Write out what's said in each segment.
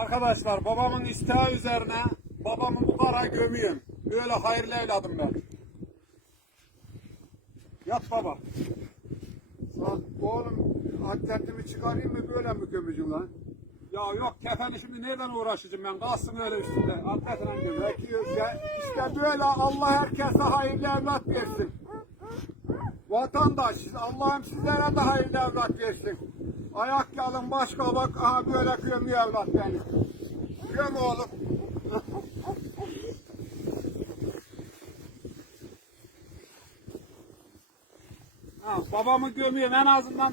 Arkadaşlar babamın isteği üzerine babamı bu kara gömüyorum. Böyle hayırlı evladım ben. Yat baba. Lan oğlum atletimi çıkarayım mı böyle mi gömücün lan? Ya yok kefeni şimdi nereden uğraşacağım ben? Kalsın öyle üstünde. Atletle gömüyorum. Peki sen işte böyle Allah herkese hayırlı evlat versin. Vatandaş Allah'ım sizlere de hayırlı evlat versin. Ayak yalın baş kabak aha böyle gömüyor evlat beni. Göm oğlum. Ha, babamı gömüyorum en azından.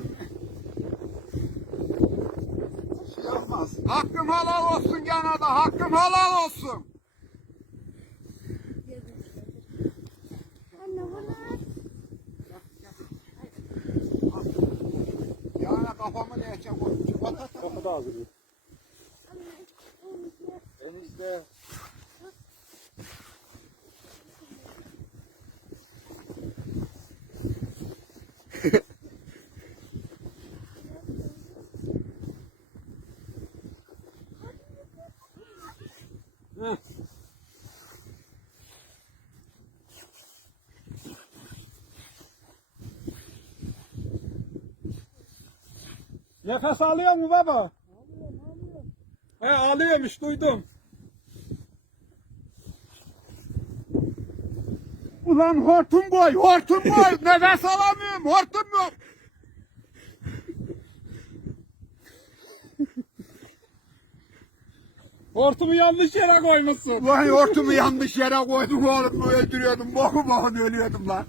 Şey yapmaz. Hakkım halal olsun gene de hakkım halal olsun. Yani kafamı ne edeceğim Nefes alıyor mu baba? He alıyormuş duydum. Ulan hortum koy, hortum koy. Nefes alamıyorum, hortum yok. Hortumu yanlış yere koymuşsun. Ulan hortumu yanlış yere koydum oğlum, öldürüyordum. Boku boku ölüyordum lan.